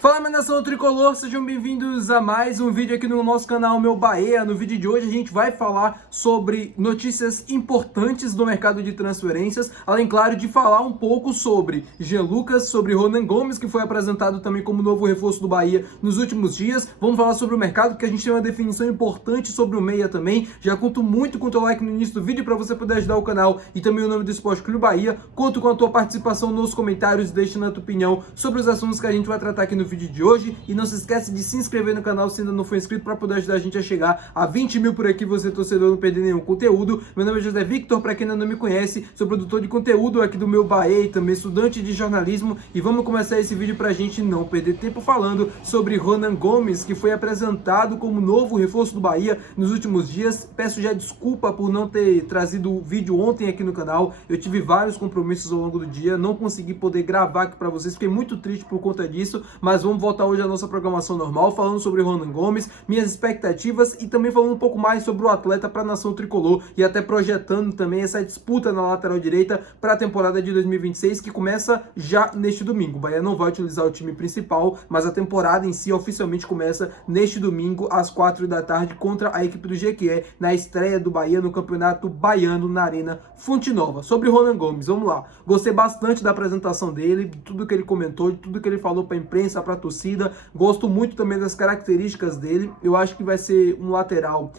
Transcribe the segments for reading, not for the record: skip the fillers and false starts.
Fala, minha nação tricolor, sejam bem-vindos a mais um vídeo aqui no nosso canal Meu Bahia. No vídeo de hoje a gente vai falar sobre notícias importantes do mercado de transferências, além, claro, de falar um pouco sobre Jean Lucas, sobre Ronan Gomes, que foi apresentado também como novo reforço do Bahia nos últimos dias. Vamos falar sobre o mercado, porque a gente tem uma definição importante sobre o meia também. Já conto muito com o teu like no início do vídeo para você poder ajudar o canal e também o nome do Esporte Clube Bahia. Conto com a tua participação nos comentários, deixando a tua opinião sobre os assuntos que a gente vai tratar aqui no vídeo de hoje, e não se esquece de se inscrever no canal se ainda não for inscrito para poder ajudar a gente a chegar a 20 mil por aqui, você torcedor, não perder nenhum conteúdo. Meu nome é José Victor, para quem ainda não me conhece, sou produtor de conteúdo aqui do Meu Bahia e também estudante de jornalismo, e vamos começar esse vídeo para a gente não perder tempo falando sobre Ronan Gomes, que foi apresentado como novo reforço do Bahia nos últimos dias. Peço já desculpa por não ter trazido o vídeo ontem aqui no canal, eu tive vários compromissos ao longo do dia, não consegui poder gravar aqui para vocês, fiquei muito triste por conta disso, mas vamos voltar hoje à nossa programação normal, falando sobre Ronan Gomes, minhas expectativas e também falando um pouco mais sobre o atleta para a nação tricolor e até projetando também essa disputa na lateral direita para a temporada de 2026, que começa já neste domingo. O Bahia não vai utilizar o time principal, mas a temporada em si oficialmente começa neste domingo às 4 da tarde contra a equipe do Jequié, na estreia do Bahia no Campeonato Baiano na Arena Fonte Nova. Sobre Ronan Gomes, vamos lá. Gostei bastante da apresentação dele, de tudo que ele comentou, de tudo que ele falou para a imprensa, para a torcida. Gosto muito também das características dele. Eu acho que vai ser um lateral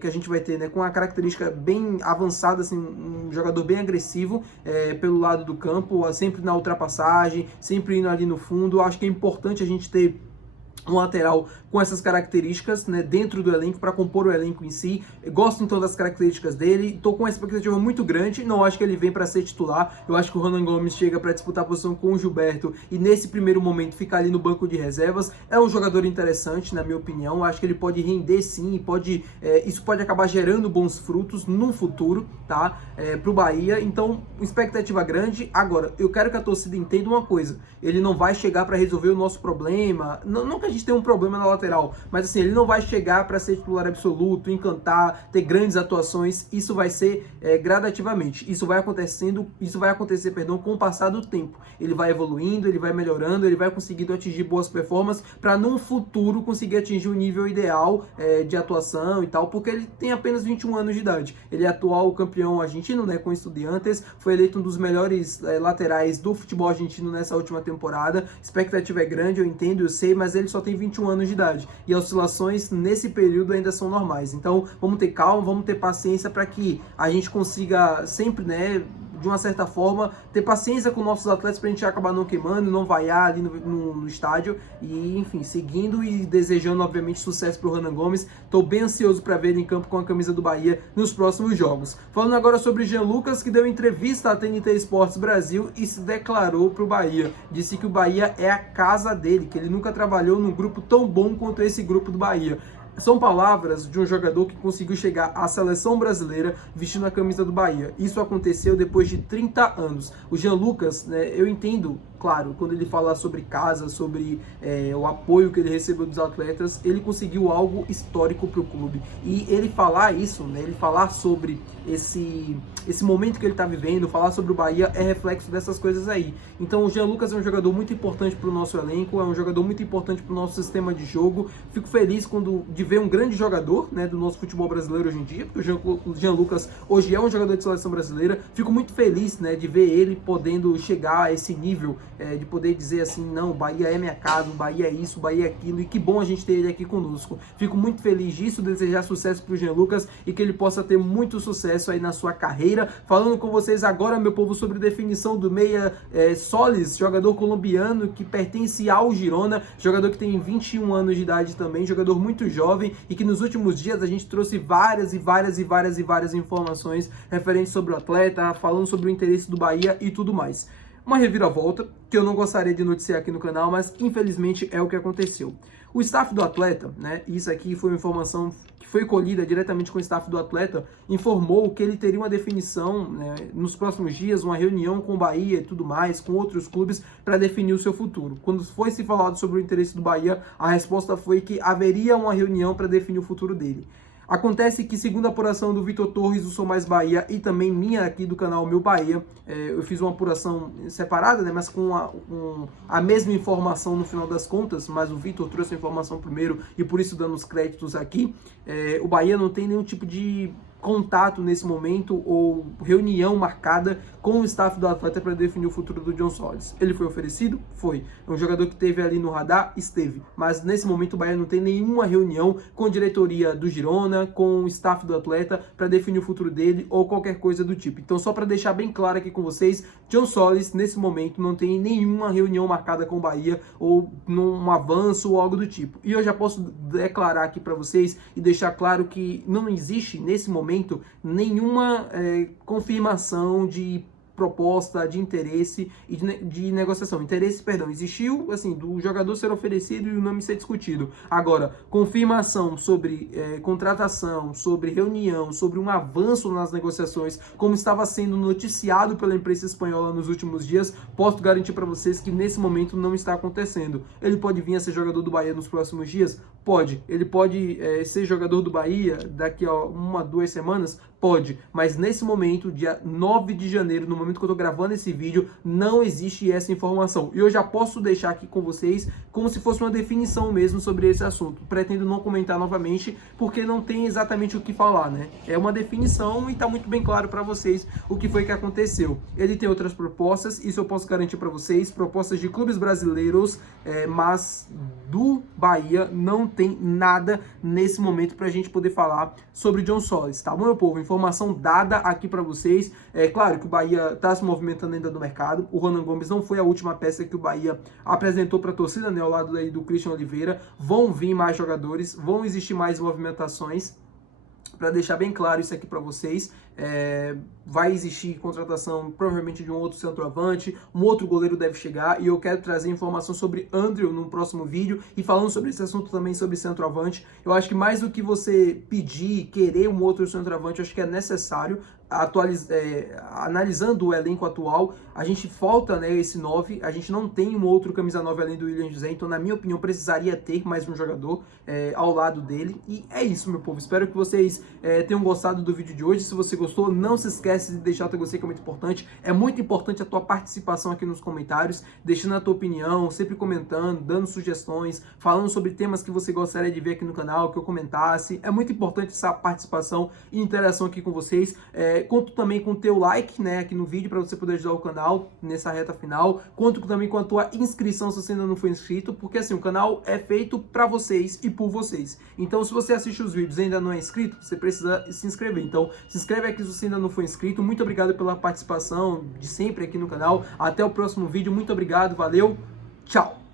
que a gente vai ter, né, com uma característica bem avançada, assim, um jogador bem agressivo pelo lado do campo, sempre na ultrapassagem, sempre indo ali no fundo. Eu acho que é importante a gente ter um lateral com essas características, né, dentro do elenco, para compor o elenco em si. Eu gosto então das características dele, estou com uma expectativa muito grande, não acho que ele vem para ser titular, eu acho que o Ronan Gomes chega para disputar a posição com o Gilberto e nesse primeiro momento ficar ali no banco de reservas. É um jogador interessante, na minha opinião, eu acho que ele pode render sim, isso pode acabar gerando bons frutos no futuro, tá, para o Bahia. Então, expectativa grande. Agora, eu quero que a torcida entenda uma coisa, ele não vai chegar para resolver o nosso problema, não que a gente tenha um problema na lateral, mas assim, ele não vai chegar para ser titular absoluto, encantar, ter grandes atuações. Isso vai ser gradativamente, isso vai acontecer, com o passar do tempo. Ele vai evoluindo, ele vai melhorando, ele vai conseguindo atingir boas performances para no futuro conseguir atingir o nível ideal de atuação e tal, porque ele tem apenas 21 anos de idade. Ele é atual campeão argentino, né, com Estudiantes, foi eleito um dos melhores laterais do futebol argentino nessa última temporada. Expectativa é grande, eu entendo, eu sei, mas ele só tem 21 anos de idade e oscilações nesse período ainda são normais. Então vamos ter calma, vamos ter paciência para que a gente consiga sempre, né, de uma certa forma, ter paciência com nossos atletas para a gente acabar não queimando, não vaiar ali no estádio e, enfim, seguindo e desejando, obviamente, sucesso para o Ronan Gomes. Estou bem ansioso para ver ele em campo com a camisa do Bahia nos próximos jogos. Falando agora sobre Jean Lucas, que deu entrevista à TNT Esportes Brasil e se declarou para o Bahia. Disse que o Bahia é a casa dele, que ele nunca trabalhou num grupo tão bom quanto esse grupo do Bahia. São palavras de um jogador que conseguiu chegar à seleção brasileira vestindo a camisa do Bahia. Isso aconteceu depois de 30 anos. O Jean Lucas, né, eu entendo, claro, quando ele fala sobre casa, sobre o apoio que ele recebeu dos atletas, ele conseguiu algo histórico para o clube. E ele falar isso, né, ele falar sobre esse momento que ele está vivendo, falar sobre o Bahia, é reflexo dessas coisas aí. Então o Jean Lucas é um jogador muito importante para o nosso elenco, é um jogador muito importante para o nosso sistema de jogo. Fico feliz de ver um grande jogador, né, do nosso futebol brasileiro hoje em dia, porque o Jean Lucas hoje é um jogador de seleção brasileira. Fico muito feliz, né, de ver ele podendo chegar a esse nível, de poder dizer assim, não, o Bahia é minha casa, o Bahia é isso, o Bahia é aquilo, e que bom a gente ter ele aqui conosco. Fico muito feliz disso, desejar sucesso para o Jean Lucas e que ele possa ter muito sucesso aí na sua carreira. Falando com vocês agora, meu povo, sobre definição do meia Solis, jogador colombiano que pertence ao Girona, jogador que tem 21 anos de idade também, jogador muito jovem e que nos últimos dias a gente trouxe várias informações referentes sobre o atleta, falando sobre o interesse do Bahia e tudo mais. Uma reviravolta que eu não gostaria de noticiar aqui no canal, mas infelizmente é o que aconteceu. O staff do atleta, né, isso aqui foi uma informação que foi colhida diretamente com o staff do atleta, informou que ele teria uma definição, né, nos próximos dias, uma reunião com o Bahia e tudo mais, com outros clubes, para definir o seu futuro. Quando foi se falado sobre o interesse do Bahia, a resposta foi que haveria uma reunião para definir o futuro dele. Acontece que, segundo a apuração do Vitor Torres, do Sou Mais Bahia, e também minha aqui do canal Meu Bahia, eu fiz uma apuração separada, né, mas com a mesma informação no final das contas, mas o Vitor trouxe a informação primeiro e por isso dando os créditos aqui. O Bahia não tem nenhum tipo de contato nesse momento ou reunião marcada com o staff do atleta para definir o futuro do John Solis. Ele foi oferecido? Foi. É um jogador que esteve ali no radar? Esteve. Mas nesse momento o Bahia não tem nenhuma reunião com a diretoria do Girona, com o staff do atleta para definir o futuro dele ou qualquer coisa do tipo. Então, só para deixar bem claro aqui com vocês, John Solis nesse momento não tem nenhuma reunião marcada com o Bahia ou num avanço ou algo do tipo. E eu já posso declarar aqui para vocês e deixar claro que não existe nesse momento nenhuma confirmação de proposta, de interesse e de negociação. Interesse, perdão, existiu, assim, do jogador ser oferecido e o nome ser discutido. Agora, confirmação sobre contratação, sobre reunião, sobre um avanço nas negociações, como estava sendo noticiado pela imprensa espanhola nos últimos dias, posso garantir para vocês que nesse momento não está acontecendo. Ele pode vir a ser jogador do Bahia nos próximos dias? Pode. Ele pode ser jogador do Bahia daqui a 1 a 2 semanas? Pode. Mas nesse momento, dia 9 de janeiro, no momento que eu tô gravando esse vídeo, não existe essa informação. E eu já posso deixar aqui com vocês como se fosse uma definição mesmo sobre esse assunto. Pretendo não comentar novamente, porque não tem exatamente o que falar, né? É uma definição e tá muito bem claro para vocês o que foi que aconteceu. Ele tem outras propostas, isso eu posso garantir para vocês, propostas de clubes brasileiros, mas do Bahia não tem nada nesse momento pra gente poder falar sobre John Solis, tá bom, meu povo? Informação dada aqui para vocês. É claro que o Bahia está se movimentando ainda no mercado. O Ronan Gomes não foi a última peça que o Bahia apresentou para a torcida, né, ao lado aí do Christian Oliveira. Vão vir mais jogadores, vão existir mais movimentações. Para deixar bem claro isso aqui para vocês, vai existir contratação provavelmente de um outro centroavante, um outro goleiro deve chegar, e eu quero trazer informação sobre Andrew no próximo vídeo, e falando sobre esse assunto também sobre centroavante. Eu acho que mais do que você pedir, querer um outro centroavante, eu acho que é necessário, analisando o elenco atual, a gente falta, né, esse 9, a gente não tem um outro camisa 9 além do William José, então na minha opinião precisaria ter mais um jogador ao lado dele, e é isso, meu povo. Espero que vocês tenham gostado do vídeo de hoje. Se você gostou, não se esquece de deixar o teu gostei, que é muito importante a tua participação aqui nos comentários, deixando a tua opinião, sempre comentando, dando sugestões, falando sobre temas que você gostaria de ver aqui no canal, que eu comentasse. É muito importante essa participação e interação aqui com vocês. Conto também com o teu like, né, aqui no vídeo, para você poder ajudar o canal nessa reta final. Conto também com a tua inscrição se você ainda não for inscrito, porque assim, o canal é feito para vocês e por vocês. Então, se você assiste os vídeos e ainda não é inscrito, você precisa se inscrever. Então, se inscreve aqui se você ainda não for inscrito. Muito obrigado pela participação de sempre aqui no canal. Até o próximo vídeo. Muito obrigado, valeu, tchau!